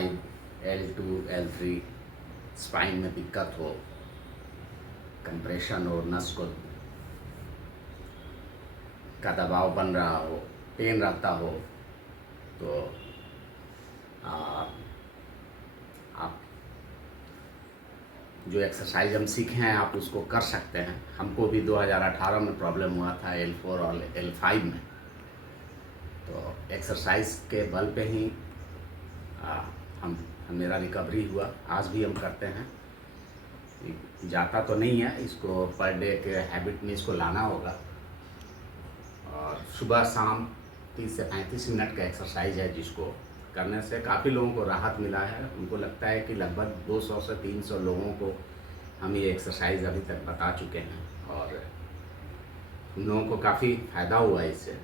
L2 L3 spine में दिक्कत हो, कंप्रेशन हो, नस को का दबाव बन रहा हो, पेन रहता हो, तो आप जो एक्सरसाइज हम सीखे हैं आप उसको कर सकते हैं। हमको भी 2018 में प्रॉब्लम हुआ था L4 और L5 में, तो एक्सरसाइज के बल पे ही मेरा रिकवरी हुआ। आज भी हम करते हैं, जाता तो नहीं है, इसको पर डे के हैबिट में इसको लाना होगा। और सुबह शाम 30 से 35 मिनट का एक्सरसाइज है जिसको करने से काफ़ी लोगों को राहत मिला है। उनको लगता है कि लगभग 200 से 300 लोगों को हम ये एक्सरसाइज अभी तक बता चुके हैं और उन लोगों को काफ़ी फ़ायदा हुआ है इससे।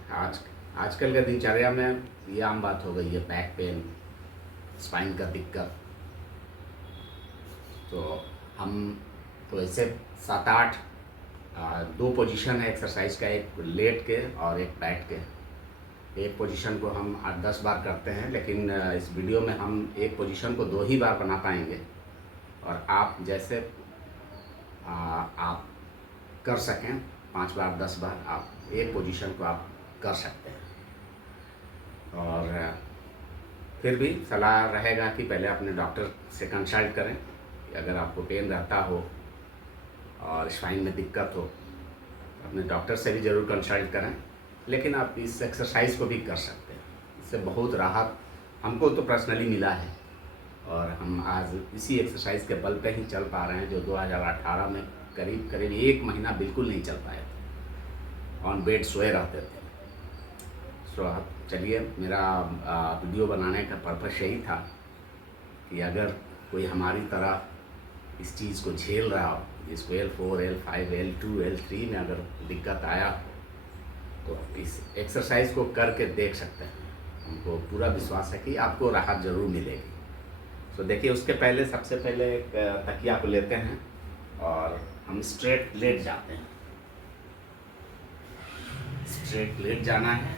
आजकल के दिनचर्या में ये आम बात हो गई है, बैक पेन, स्पाइन का दिक्कत। तो हम तो ऐसे 7-8 दो पोजीशन है एक्सरसाइज का, एक लेट के और एक बैठ के। एक पोजीशन को हम 8-10 बार करते हैं, लेकिन इस वीडियो में हम एक पोजीशन को 2 ही बार बना पाएंगे। और आप जैसे आप कर सकें 5 बार 10 बार आप एक पोजीशन को आप कर सकते हैं। और फिर भी सलाह रहेगा कि पहले अपने डॉक्टर से कंसल्ट करें। अगर आपको पेन रहता हो और स्पाइन में दिक्कत हो, अपने डॉक्टर से भी ज़रूर कंसल्ट करें। लेकिन आप इस एक्सरसाइज को भी कर सकते हैं, इससे बहुत राहत हमको तो पर्सनली मिला है। और हम आज इसी एक्सरसाइज के बल पे ही चल पा रहे हैं, जो 2018 में करीब 1 महीना बिल्कुल नहीं चल पाए थे, ऑन बेड सोए रहते थे। तो अब चलिए, मेरा वीडियो बनाने का पर्पस यही था कि अगर कोई हमारी तरह इस चीज़ को झेल रहा हो, जिसको L4 L5 L2 L3 में अगर दिक्कत आया हो, तो इस एक्सरसाइज को करके देख सकते हैं। हमको पूरा विश्वास है कि आपको राहत ज़रूर मिलेगी। तो देखिए, उसके पहले सबसे पहले एक तकिया को लेते हैं और हम स्ट्रेट लेट जाते हैं। स्ट्रेट लेट जाना है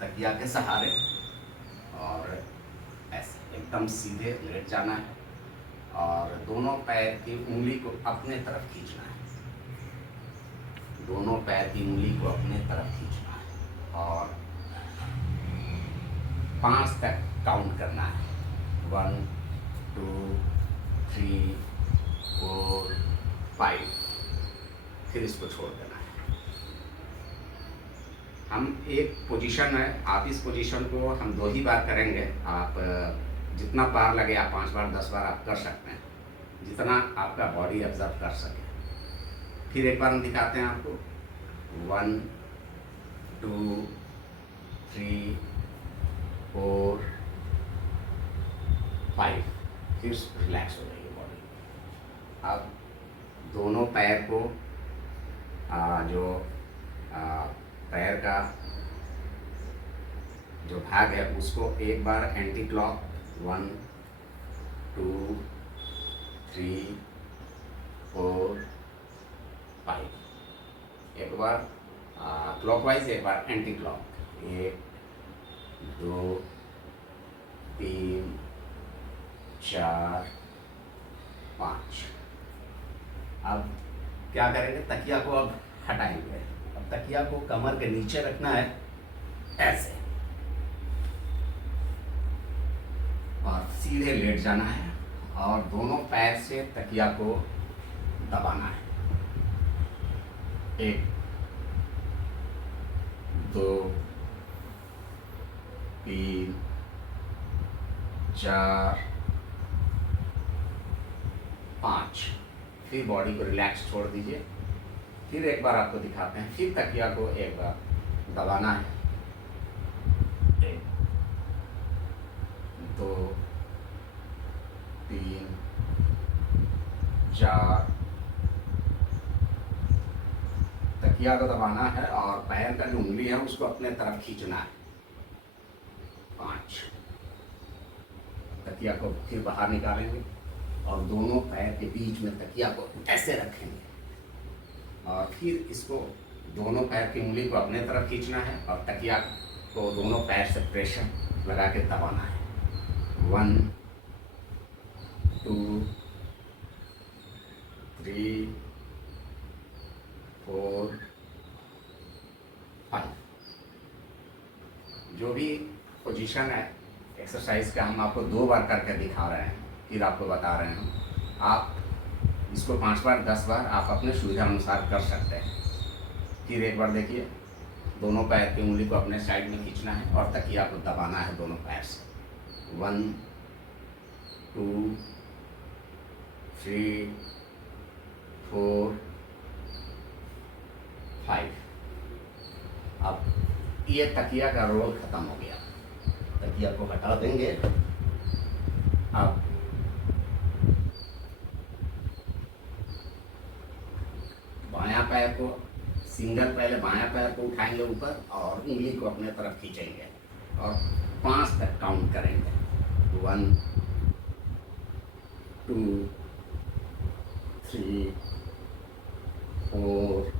तकिया के सहारे, और ऐसे एकदम सीधे लेट जाना है और दोनों पैर की उंगली को अपने तरफ खींचना है। दोनों पैर की उंगली को अपने तरफ खींचना है और 5 तक काउंट करना है। 1 2 3 4 5, फिर इसको छोड़ देना है। हम एक पोजीशन है, आप इस पोजीशन को हम 2 ही बार करेंगे। आप जितना बार लगे, आप 5 बार 10 बार आप कर सकते हैं, जितना आपका बॉडी ऑब्जर्व कर सके। फिर एक बार हम दिखाते हैं आपको। 1 2 3 4 5, फिर रिलैक्स हो जाएगी बॉडी। अब दोनों पैर को पैर का जो भाग है उसको एक बार एंटी क्लॉक 1 2 3 4 5, एक बार क्लॉकवाइज, एक बार एंटी क्लॉक। 1 2 3 4 5। अब क्या करेंगे, तकिया को अब हटाएंगे। अब तकिया को कमर के नीचे रखना है ऐसे, और सीधे लेट जाना है और दोनों पैर से तकिया को दबाना है। 1 2 3 4 5, फिर बॉडी को रिलैक्स छोड़ दीजिए। फिर एक बार आपको दिखाते हैं, फिर तकिया को एक बार दबाना है। 1 2 3 4, तकिया को दबाना है और पैर का जो उंगली है उसको अपने तरफ खींचना है। 5, तकिया को फिर बाहर निकालेंगे और दोनों पैर के बीच में तकिया को ऐसे रखेंगे और फिर इसको दोनों पैर की उंगली को अपने तरफ खींचना है और तकिया को दोनों पैर से प्रेशर लगा के दबाना है। 1 2 3 4 5। जो भी पोजीशन है एक्सरसाइज का हम आपको 2 बार करके दिखा रहे हैं, फिर आपको बता रहे हैं। आप इसको 5 बार 10 बार आप अपने सुविधा अनुसार कर सकते हैं। फिर एक बार देखिए, दोनों पैर की उंगली को अपने साइड में खींचना है और तकिया को दबाना है दोनों पैर से। 1 2 3 4 5। अब ये तकिया का रोल खत्म हो गया, तकिया को हटा देंगे। अब बायां पैर को सिंगल, पहले बायां पैर को उठाएंगे ऊपर और उंगली को अपने तरफ खींचेंगे और 5 तक काउंट करेंगे। 1 2 3 4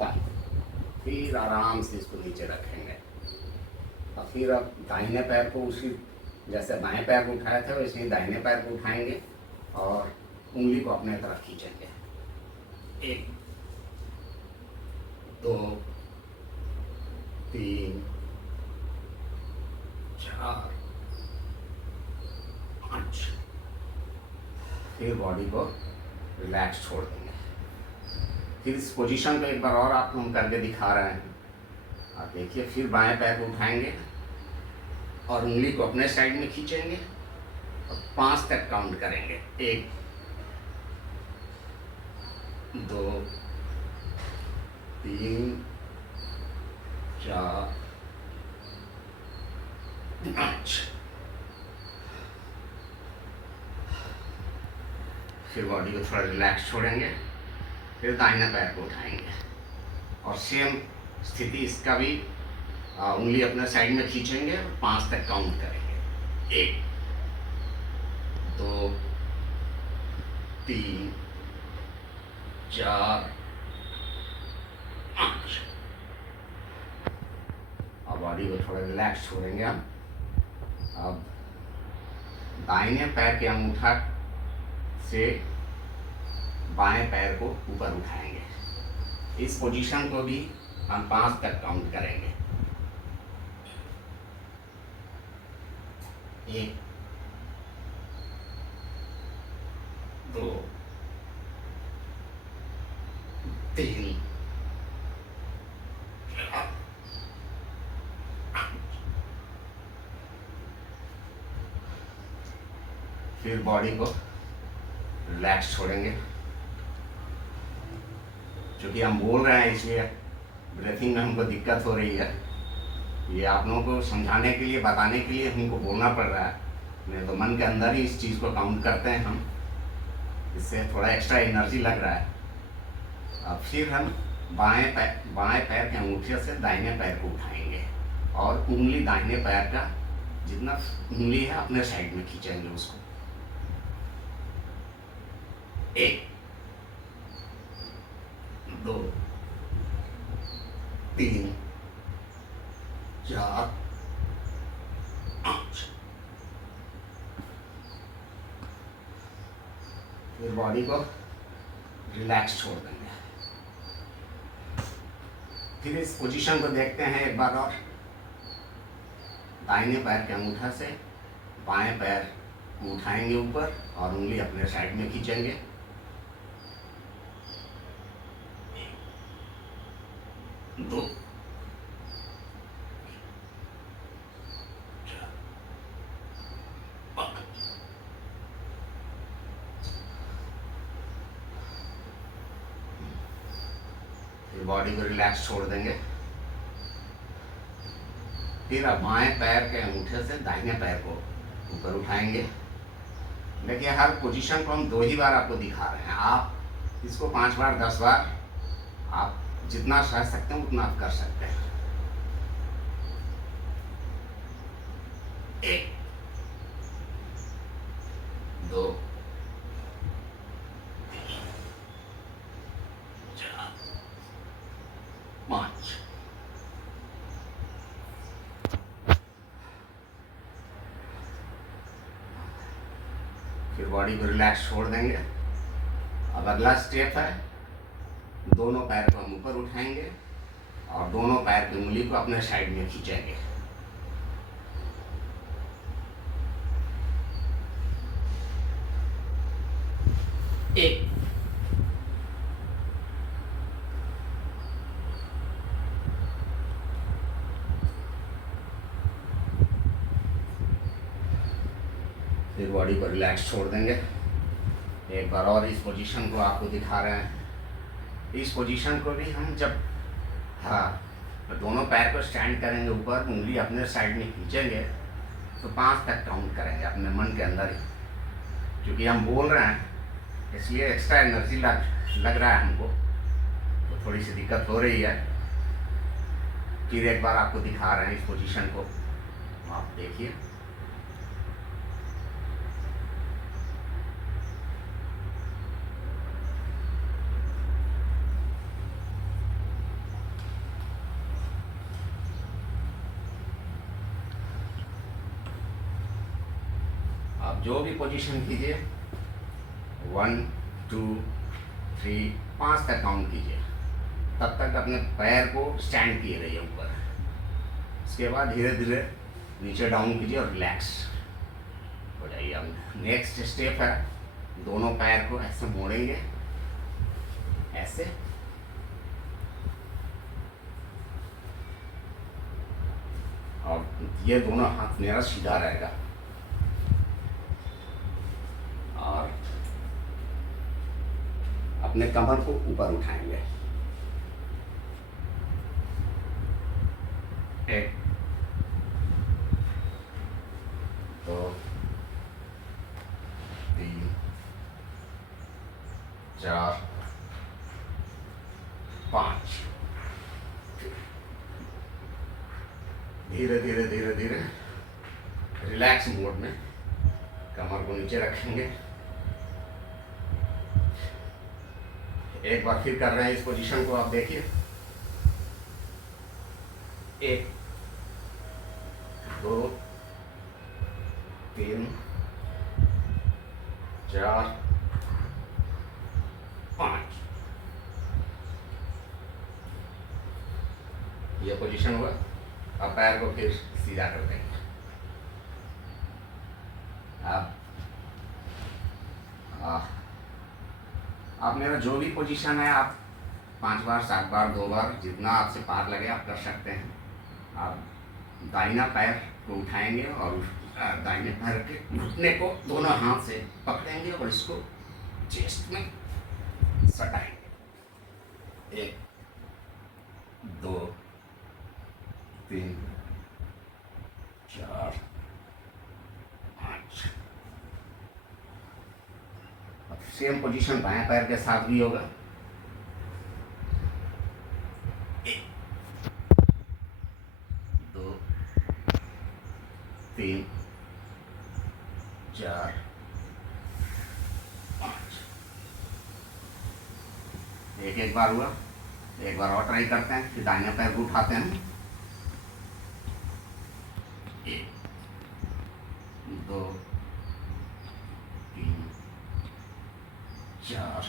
5। फिर आराम से इसको नीचे रखेंगे और फिर अब दाहिने पैर को उसी जैसे बाएं पैर को उठाए थे वैसे ही दाहिने पैर को उठाएंगे और उंगली को अपने तरफ खींचेंगे। 1 2 3 4 5। फिर बॉडी को रिलैक्स छोड़ देंगे। फिर इस पोजीशन को एक बार और आपको हम करके दिखा रहे हैं। आप देखिए, फिर बाएं पैर को उठाएंगे और उंगली को अपने साइड में खींचेंगे और 5 तक काउंट करेंगे। 1 2 3 4 5। फिर बॉडी को थोड़ा रिलैक्स छोड़ेंगे, फिर दाहिने पैर को उठाएंगे और सेम स्थिति इसका भी उंगली अपने साइड में खींचेंगे और 5 तक काउंट करेंगे। 1 2 3 4 5। अब बॉडी को थोड़ा रिलैक्स छोड़ेंगे हम। अब दाहिने पैर के अंगूठा से बाएं पैर को ऊपर उठाएंगे। इस पोजीशन को भी हम 5 तक काउंट करेंगे। 1 2 3 4 5। फिर बॉडी को रिलैक्स छोड़ेंगे। क्योंकि हम बोल रहे हैं इसलिए ब्रीथिंग में हमको दिक्कत हो रही है। ये आप लोगों को समझाने के लिए, बताने के लिए हमको बोलना पड़ रहा है, नहीं तो मन के अंदर ही इस चीज़ को काउंट करते हैं हम। इससे थोड़ा एक्स्ट्रा एनर्जी लग रहा है। अब फिर हम बाएं पैर के अंगूठे से दाहिने पैर को उठाएंगे और उंगली दाहिने पैर का जितना उंगली है अपने साइड में खींचेंगे उसको। 1 2 3 4 5। फिर बॉडी को रिलैक्स छोड़ देंगे। फिर इस पोजीशन को देखते हैं एक बार और। दाहिने पैर के अंगूठा से बाएं पैर को उठाएंगे ऊपर और उंगली अपने साइड में खींचेंगे। 2 4 5। फिर बॉडी को रिलैक्स छोड़ देंगे। फिर अब बाएं पैर के अंगूठे से दाहिने पैर को ऊपर उठाएंगे। देखिए, हर पोजीशन को हम 2 ही बार आपको दिखा रहे हैं। आप इसको 5 बार 10 बार आप जितना सह सकते हैं उतना आप कर सकते हैं। 1 2 3 4 5। फिर बॉडी को रिलैक्स छोड़ देंगे। अब अगला स्टेप है, दोनों पैर को हम ऊपर उठाएंगे और दोनों पैर की उंगली को अपने साइड में खींचेंगे। एक, फिर बॉडी को रिलैक्स छोड़ देंगे। एक बार और इस पोजीशन को आपको दिखा रहे हैं। इस पोजीशन को भी हम जब दोनों पैर को स्टैंड करेंगे ऊपर, उंगली अपने साइड में खींचेंगे तो 5 तक काउंट करेंगे अपने मन के अंदर ही। क्योंकि हम बोल रहे हैं इसलिए एक्स्ट्रा एनर्जी लग रहा है हमको, तो थोड़ी सी दिक्कत हो रही है। फिर एक बार आपको दिखा रहे हैं इस पोजीशन को, आप देखिए। आप जो भी पोजीशन कीजिए, 1 2 3 5 तक काउंट कीजिए, तब तक अपने पैर को स्टैंड किए रहिए ऊपर। इसके बाद धीरे धीरे नीचे डाउन कीजिए और रिलैक्स हो जाइए। अब नेक्स्ट स्टेप है, दोनों पैर को ऐसे मोड़ेंगे, ऐसे, और ये दोनों हाथ मेरा सीधा रहेगा और अपने कमर को ऊपर उठाएंगे। 1 2 3 4 5। धीरे धीरे धीरे धीरे रिलैक्स मोड में कमर को नीचे रखेंगे। एक बार फिर कर रहे हैं इस पोजीशन को, आप देखिए। 1 2 3 4 5। ये पोजीशन हुआ। अब पैर को फिर सीधा कर देंगे। आप मेरा जो भी पोजीशन है, आप 5 बार 7 बार 2 बार जितना आपसे पार लगे आप कर सकते हैं। आप दाहिना पैर को उठाएंगे और दाहिने पैर के घुटने को दोनों हाथ से पकड़ेंगे और इसको चेस्ट में सटाएंगे। 1 2 3 4 5। अब सेम पोजीशन बाएं पैर के साथ भी होगा। 1 2 3 4 5। एक बार हुआ, एक बार और ट्राई करते हैं। फिर दाहिने पैर को उठाते हैं। 1 2 3 4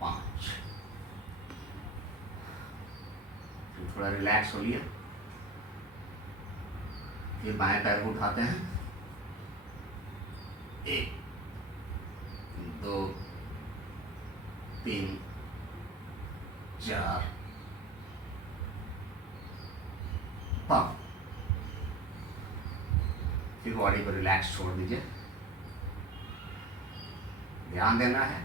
5। फिर थोड़ा रिलैक्स हो लिया। फिर बाएं पैर को उठाते हैं। 1 2 3 4 5। फिर बॉडी को रिलैक्स छोड़ दीजिए। ध्यान देना है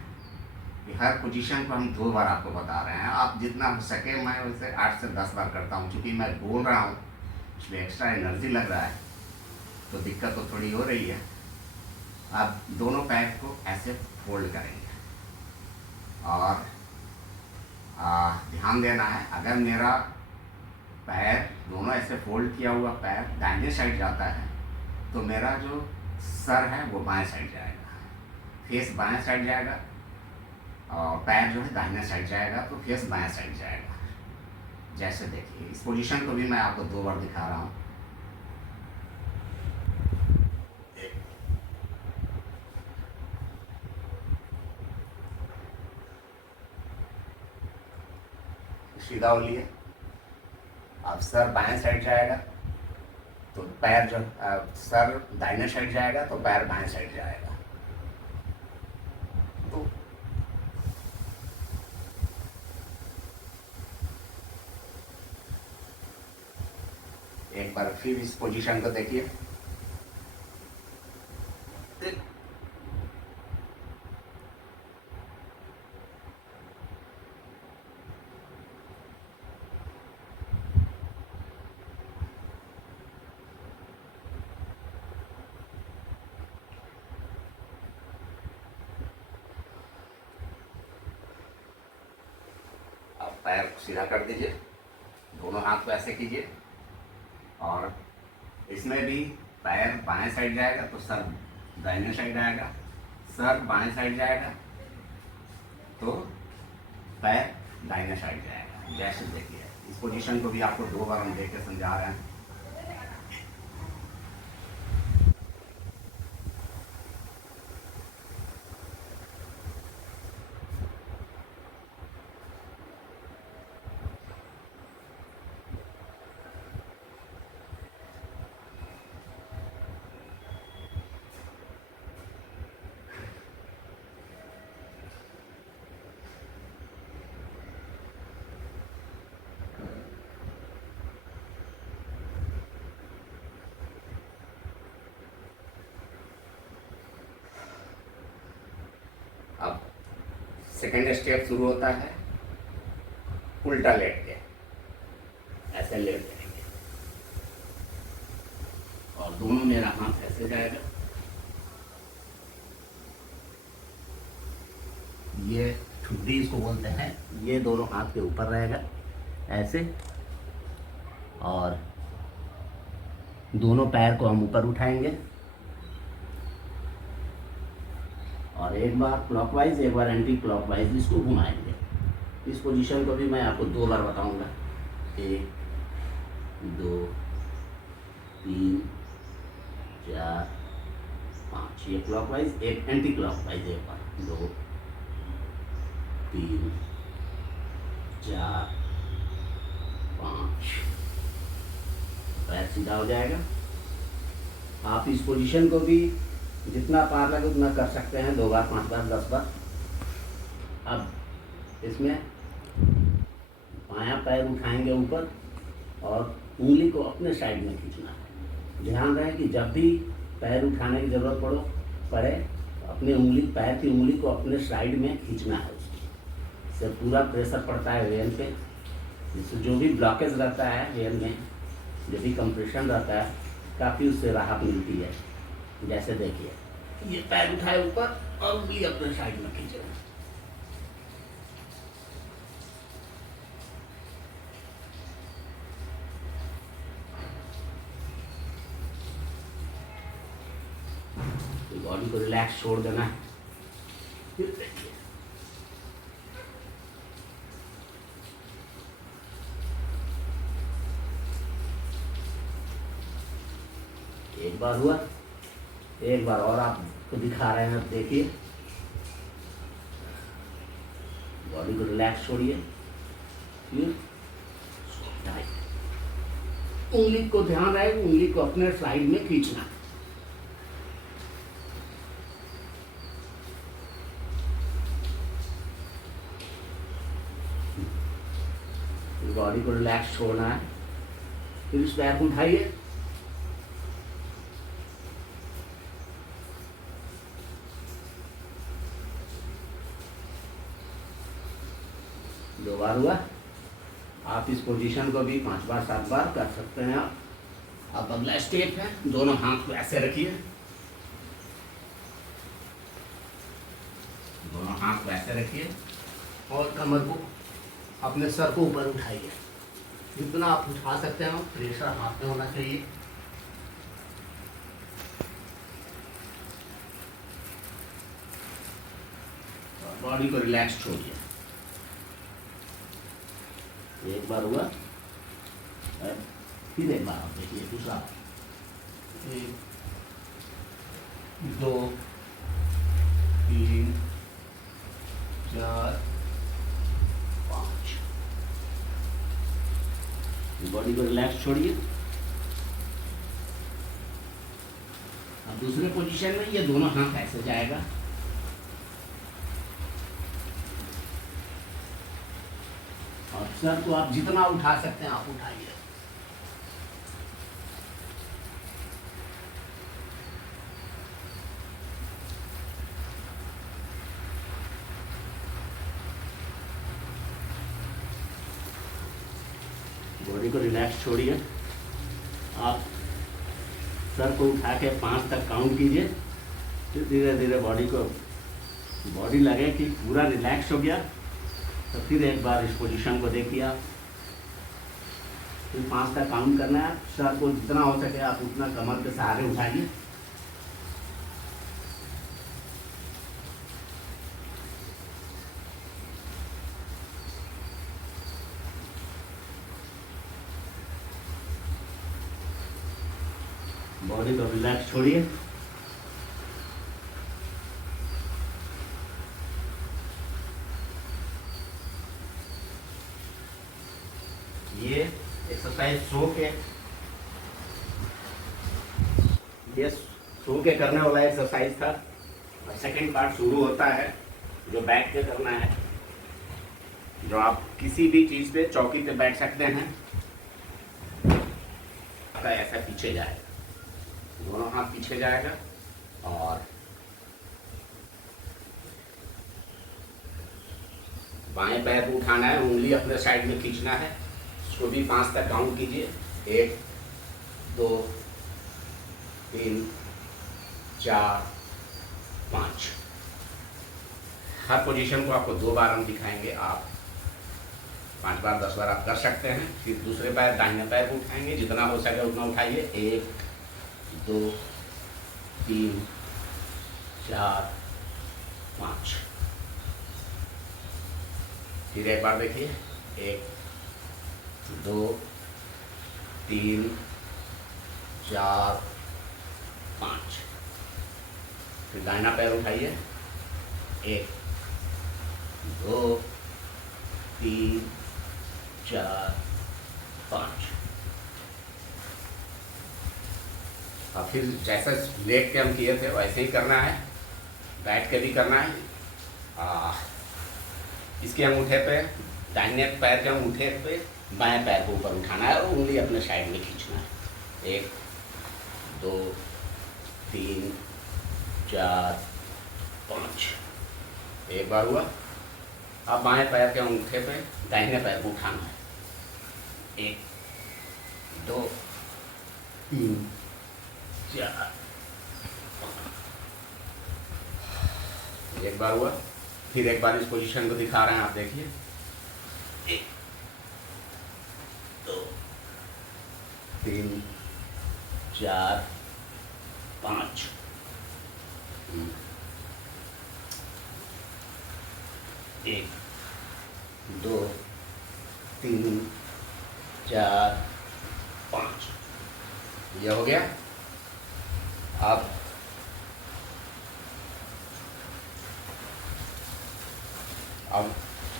कि हर पोजीशन को हम 2 बार आपको बता रहे हैं। आप जितना हो सके, मैं उसे 8 से 10 बार करता हूँ। क्योंकि मैं बोल रहा हूँ इसमें एक्स्ट्रा एनर्जी लग रहा है, तो दिक्कत तो थोड़ी हो रही है। आप दोनों पैर को ऐसे फोल्ड करेंगे और ध्यान देना है, अगर मेरा पैर दोनों ऐसे फोल्ड किया हुआ पैर दाहिने साइड जाता है तो मेरा जो सर है वो बाएं साइड जाएगा, फेस बाएं साइड जाएगा, और पैर जो है दाहिने साइड जाएगा तो फेस बाएं साइड जाएगा। जैसे देखिए, इस पोजीशन को भी मैं आपको 2 बार दिखा रहा हूँ। 1 सीधा हो लिए। अब सर बाएं साइड जाएगा तो पैर जो सर दाहिने साइड जाएगा तो पैर बाएं साइड जाएगा। तो एक बार फिर इस पोजीशन को देखिए। अब पैर सीधा कर दीजिए, दोनों हाथ को ऐसे कीजिए और इसमें भी पैर बाएं साइड जाएगा तो सर दाहिने साइड आएगा, सर बाएं साइड जाएगा तो पैर दाहिने साइड जाएगा। जैसे देखिए इस पोजीशन को भी आपको 2 बार हम देख के समझा रहे हैं। अब सेकेंड स्टेप शुरू होता है उल्टा लेट के, ऐसे लेट जाएंगे और दोनों मेरा हाथ ऐसे जाएगा, ये ठुड्डी इसको बोलते हैं, ये दोनों हाथ के ऊपर रहेगा ऐसे, और दोनों पैर को हम ऊपर उठाएंगे और एक बार क्लॉकवाइज एक बार एंटी क्लॉकवाइज इसको घुमाएंगे। इस पोजीशन को भी मैं आपको 2 बार बताऊंगा। 1 2 3 4 5, ये क्लॉकवाइज, एक एंटी क्लॉकवाइज, एक बार 2 3 4 5, पैर सीधा हो जाएगा। आप इस पोजीशन को भी जितना पार लगे उतना कर सकते हैं, 2 बार 5 बार 10 बार। अब इसमें बायां पैर उठाएंगे ऊपर और उंगली को अपने साइड में खींचना है। ध्यान रहे कि जब भी पैर उठाने की ज़रूरत पड़े अपनी उंगली, पैर की उंगली को अपने साइड में खींचना है। इससे पूरा प्रेशर पड़ता है वेन पे, जिससे जो भी ब्लॉकेज रहता है वेन में, जो भी कंप्रेशन रहता है, काफ़ी उससे राहत मिलती है। जैसे देखिए ये पैर उठाए ऊपर और उंगली अपने साइड में खींचे। बॉडी को रिलैक्स छोड़ देना है। फिर देखिए एक बार हुआ, एक बार और आपको दिखा रहे हैं। देखिए बॉडी को रिलैक्स छोड़िए, फिर उंगली को ध्यान रहे, उंगली को अपने साइड में खींचना। बॉडी को रिलैक्स छोड़ना है। फिर इस पैर को उठाइए, दो बार हुआ। आप इस पोजीशन को भी 5 बार 7 बार कर सकते हैं। अब अगला स्टेप है, दोनों हाथ को ऐसे रखिए, दोनों हाथ को ऐसे रखिए और कमर को, अपने सर को ऊपर उठाइए। जितना आप उठा सकते हैं प्रेशर हाथ में होना चाहिए। बॉडी को रिलैक्स छोड़िए। एक बार हुआ, फिर एक बार आप देखिए दूसरा। 1 2 3 4 5, बॉडी को रिलैक्स छोड़िए। अब दूसरे पोजीशन में ये दोनों हाथ ऐसे जाएगा, और सर को आप जितना उठा सकते हैं आप उठाइए। बॉडी को रिलैक्स छोड़िए। आप सर को उठा के 5 तक काउंट कीजिए, फिर धीरे धीरे बॉडी लगे कि पूरा रिलैक्स हो गया, तो फिर एक बार इस पोजीशन को देखिए आप। फिर 5 तक काउंट करना है। सर को जितना हो सके आप उतना कमर के सहारे उठाइए। बॉडी को रिलैक्स छोड़िए। ये एक्सरसाइज सो के करने वाला एक्सरसाइज था, और सेकंड पार्ट शुरू होता है जो बैठ के करना है। जो आप किसी भी चीज पे चौकी पे बैठ सकते हैं, आपका ऐसा पीछे जाएगा, दोनों हाथ पीछे जाएगा, और बाएं पैर को उठाना है, उंगली अपने साइड में खींचना है। इसको भी 5 तक काउंट कीजिए। 1 2 3 4 5। हर पोजीशन को आपको 2 बार हम दिखाएंगे, आप 5 बार 10 बार आप कर सकते हैं। फिर दूसरे पैर दाहिने पैर को उठाएंगे, जितना हो सके उतना उठाइए। 1 2 3 4 5। फिर एक बार देखिए। 1 2 3 4 5। फिर दाहिना पैर उठाइए। 1 2 3 4 5। और फिर जैसा लेट के हम किए थे वैसे ही करना है, बैठ के भी करना है। इसके अंगूठे पे, दाहिने पैर के अंगूठे पे बाएं पैर को ऊपर उठाना है, और उंगली अपने साइड में खींचना है। 1 2 3 4 5। एक बार हुआ। अब बाएं पैर के अंगूठे पे दाहिने पैर को उठाना है। 1 2 3 4 5। एक बार हुआ। फिर एक बार इस पोजीशन को दिखा रहे हैं, आप देखिए। 1 2 3 4 5। 1 2 3 4 5। ये हो गया। अब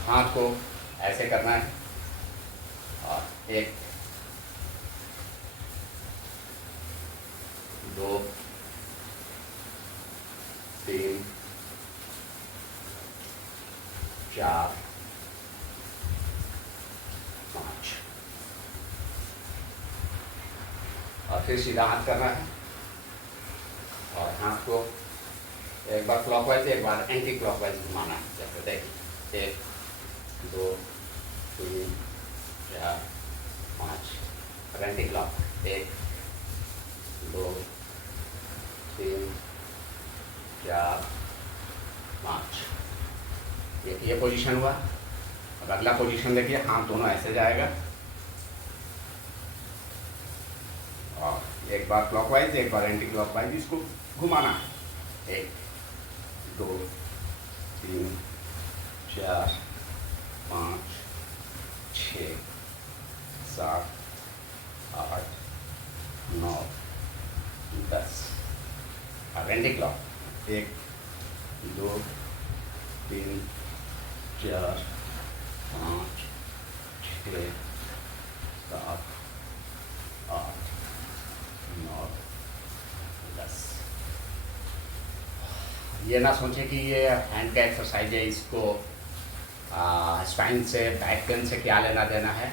हाथ को ऐसे करना है, और 1 2 3 4 5। और फिर सीधा हाथ करना है, और हाथ को एक बार क्लॉकवाइज एक बार एंटी क्लॉकवाइज घुमाना है। जैसे देखिए। 1 2 3 4 5। Anti clock. 1 2 3 4 5। ये पोजीशन हुआ। अब अगला पोजीशन देखिए, हाथ दोनों ऐसे जाएगा, और एक बार क्लॉकवाइज एक बार एंटी क्लॉकवाइज इसको घुमाना है। 1 2 3 4 5 6 7 8 9 10। अब एंटी क्लॉक। 1 2 3 4 5 6 7 ये ना सोचें कि ये हैंड का एक्सरसाइज है, इसको स्पाइन से, बैक पेन से क्या लेना देना है।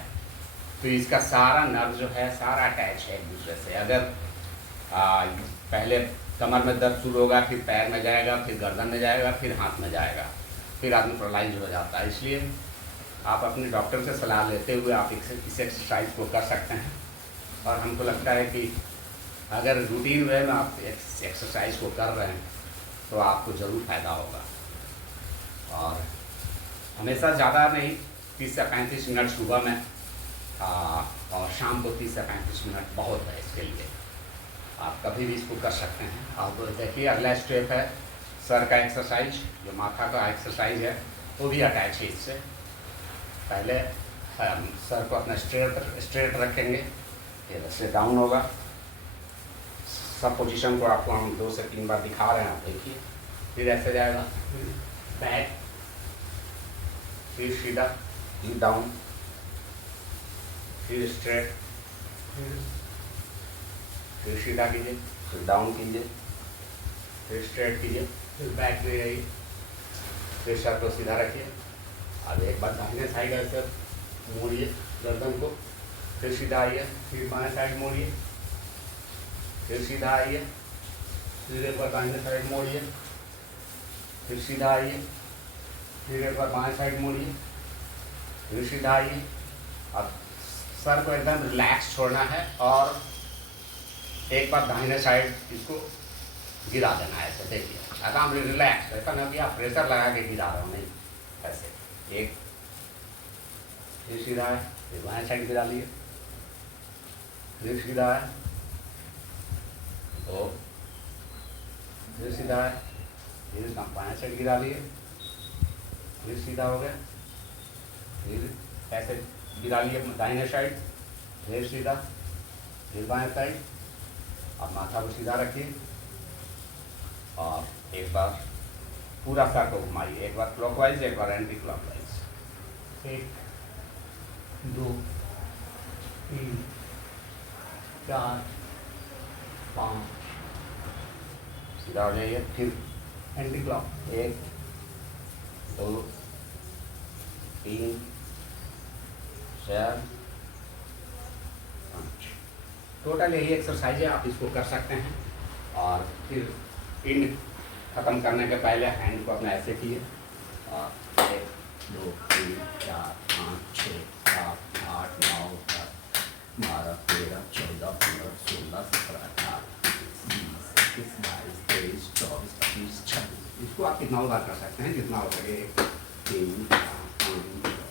तो इसका सारा नर्व जो है सारा अटैच है एक दूसरे से। अगर पहले कमर में दर्द शुरू होगा, फिर पैर में जाएगा, फिर गर्दन में जाएगा, फिर हाथ में जाएगा, फिर आदमी पैरालाइज हो जाता है। इसलिए आप अपने डॉक्टर से सलाह लेते हुए आप इस एक्सरसाइज को कर सकते हैं। और हमको लगता है कि अगर रूटीन वे में आप एक्सरसाइज को कर रहे हैं तो आपको ज़रूर फ़ायदा होगा। और हमेशा ज़्यादा नहीं, 30 से 35 मिनट सुबह में और शाम को 30 से 35 मिनट बहुत है इसके लिए। आप कभी भी इसको कर सकते हैं। अब देखिए अगला स्टेप है सर का एक्सरसाइज, जो माथा का एक्सरसाइज है वो भी अटैच है इससे। पहले हम सर को अपना स्ट्रेट रखेंगे, ये ऐसे डाउन होगा। सब पोजीशन को आपको हम 2 से 3 बार दिखा रहे हैं, आप देखिए। फिर ऐसे जाएगा, बैक, फिर सीधा, फिर डाउन, फिर स्ट्रेट, फिर सीधा कीजिए, फिर डाउन कीजिए, फिर स्ट्रेट कीजिए, फिर बैक में रहिए, फिर सर को सीधा रखिए। अब एक बार दाहिने साइड ऐसे मोड़िए गर्दन को, फिर सीधा आइए, फिर बाएं साइड मोड़िए, फिर सीधा आइए, फिर एक बार दाहिने साइड मोड़िए, फिर सीधा आइए, फिर एक बार बाएं साइड मोड़िए, फिर सीधा आइए। अब सर को एकदम रिलैक्स छोड़ना है और एक बार दाहिने साइड इसको गिरा देना है। ऐसे देखिए एकदम रिलैक्स, ऐसा ना कि आप प्रेशर लगा के गिरा रहे हो, नहीं, ऐसे। एक, फिर सीधा है, फिर बाएं साइड गिरा लिए, फिर सीधा है, तो फिर सीधा है, फिर बाएं साइड गिरा लिए, फिर सीधा हो गया, फिर ऐसे गिरा लिए दाहिने साइड, फिर सीधा, फिर बाएं साइड। अब माथा को सीधा रखिए और एक बार पूरा सर को घुमाइए, एक बार क्लॉकवाइज, एक बार एंटी क्लॉकवाइज। 1 2 3 4 5, सीधा हो जाइए, फिर एंटी क्लॉक, 1 2 3 4 5। टोटल यही एक्सरसाइज है, आप इसको कर सकते हैं। और फिर पिंड ख़त्म करने के पहले हैंड को अपने ऐसे किए और 1 2 3 4 5 6 7 8 9 10 12 13 14 15 16 17 18 19 20 21 22 23 24 25 26। इसको आप कितना बार कर सकते हैं, जितना हो सके। 3 4 5